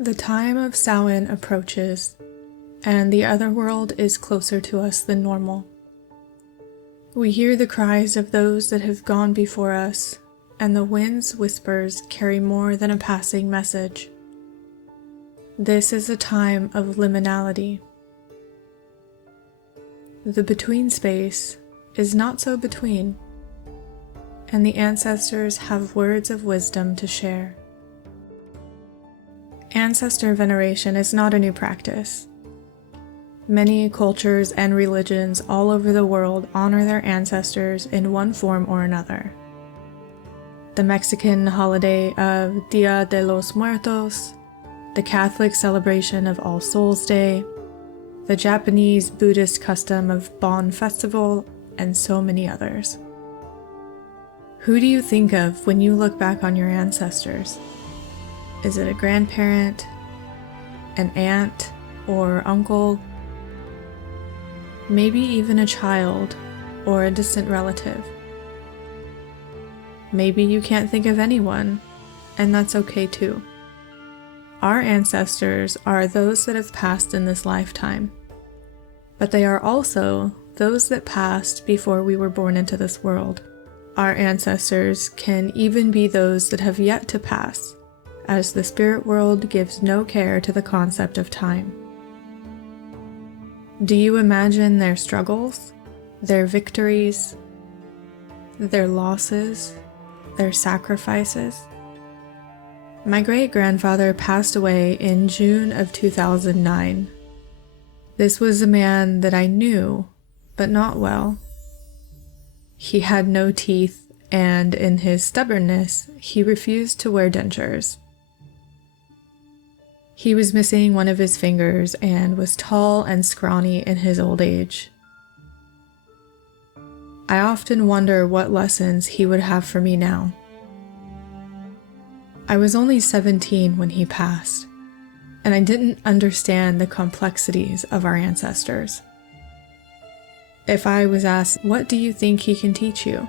The time of Samhain approaches, and the other world is closer to us than normal. We hear the cries of those that have gone before us, and the wind's whispers carry more than a passing message. This is a time of liminality. The between space is not so between, and the ancestors have words of wisdom to share. Ancestor veneration is not a new practice. Many cultures and religions all over the world honor their ancestors in one form or another. The Mexican holiday of Dia de los Muertos, the Catholic celebration of All Souls Day, the Japanese Buddhist custom of Bon Festival, and so many others. Who do you think of when you look back on your ancestors? Is it a grandparent, an aunt, or uncle? Maybe even a child or a distant relative. Maybe you can't think of anyone, and that's okay too. Our ancestors are those that have passed in this lifetime, but they are also those that passed before we were born into this world. Our ancestors can even be those that have yet to pass, as the spirit world gives no care to the concept of time. Do you imagine their struggles, their victories, their losses, their sacrifices? My great-grandfather passed away in June of 2009. This was a man that I knew, but not well. He had no teeth, and in his stubbornness, he refused to wear dentures. He was missing one of his fingers and was tall and scrawny in his old age. I often wonder what lessons he would have for me now. I was only 17 when he passed, and I didn't understand the complexities of our ancestors. If I was asked, "What do you think he can teach you?"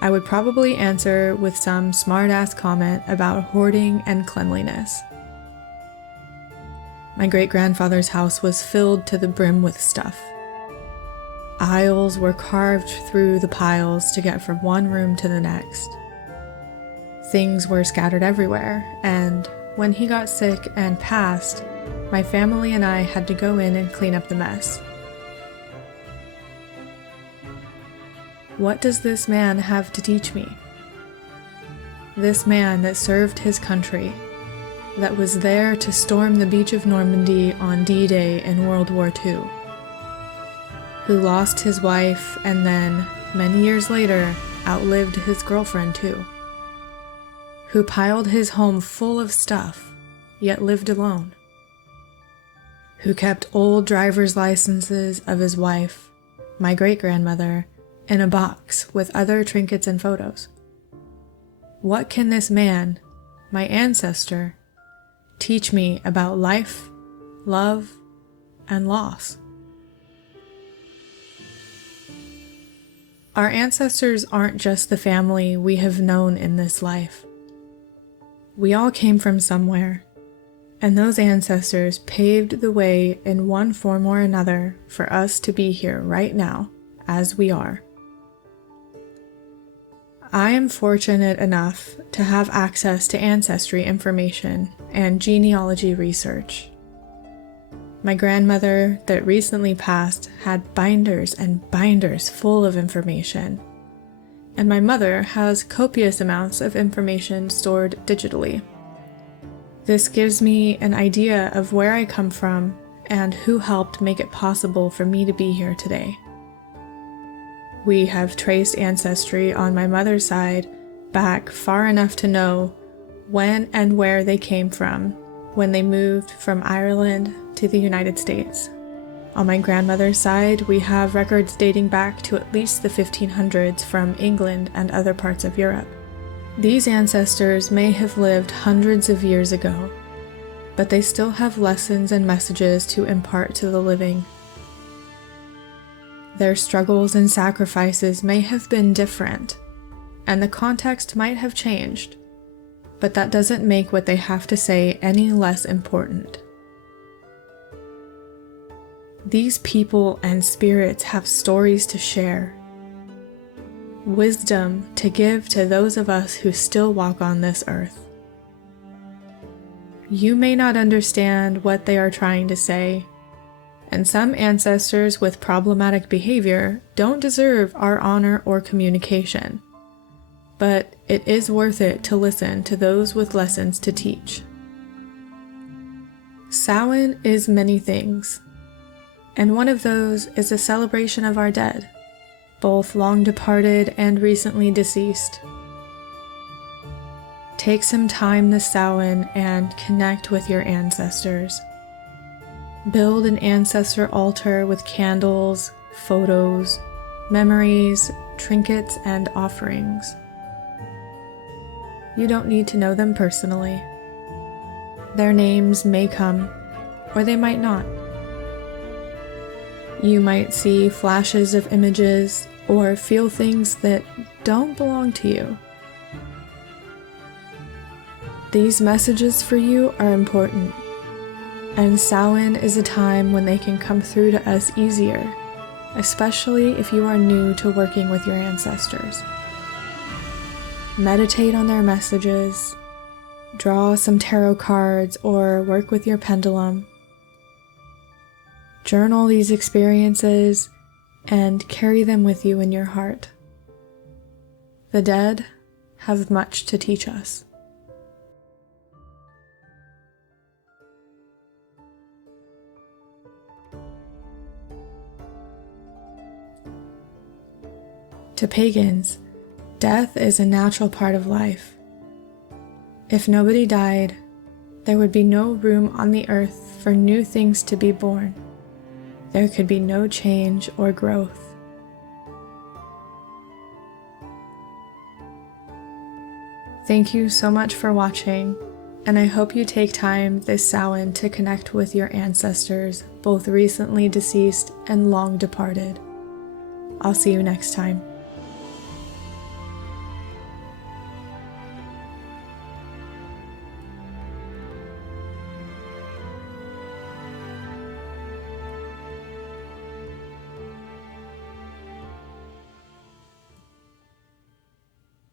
I would probably answer with some smart-ass comment about hoarding and cleanliness. My great-grandfather's house was filled to the brim with stuff. Aisles were carved through the piles to get from one room to the next. Things were scattered everywhere, and when he got sick and passed, my family and I had to go in and clean up the mess. What does this man have to teach me? This man that served his country, that was there to storm the beach of Normandy on D-Day in World War II, who lost his wife and then, many years later, outlived his girlfriend too, who piled his home full of stuff, yet lived alone, who kept old driver's licenses of his wife, my great-grandmother, in a box with other trinkets and photos. What can this man, my ancestor, teach me about life, love, and loss? Our ancestors aren't just the family we have known in this life. We all came from somewhere, and those ancestors paved the way in one form or another for us to be here right now, as we are. I am fortunate enough to have access to ancestry information and genealogy research. My grandmother that recently passed had binders and binders full of information, and my mother has copious amounts of information stored digitally. This gives me an idea of where I come from and who helped make it possible for me to be here today. We have traced ancestry on my mother's side back far enough to know when and where they came from when they moved from Ireland to the United States. On my grandmother's side, we have records dating back to at least the 1500s from England and other parts of Europe. These ancestors may have lived hundreds of years ago, but they still have lessons and messages to impart to the living. Their struggles and sacrifices may have been different, and the context might have changed, but that doesn't make what they have to say any less important. These people and spirits have stories to share, wisdom to give to those of us who still walk on this earth. You may not understand what they are trying to say, and some ancestors with problematic behavior don't deserve our honor or communication, but it is worth it to listen to those with lessons to teach. Samhain is many things, and one of those is a celebration of our dead, both long departed and recently deceased. Take some time this Samhain and connect with your ancestors. Build an ancestor altar with candles, photos, memories, trinkets, and offerings. You don't need to know them personally. Their names may come, or they might not. You might see flashes of images or feel things that don't belong to you. These messages for you are important, and Samhain is a time when they can come through to us easier, especially if you are new to working with your ancestors. Meditate on their messages, draw some tarot cards, or work with your pendulum. Journal these experiences and carry them with you in your heart. The dead have much to teach us. To pagans, death is a natural part of life. If nobody died, there would be no room on the earth for new things to be born. There could be no change or growth. Thank you so much for watching, and I hope you take time this Samhain to connect with your ancestors, both recently deceased and long departed. I'll see you next time.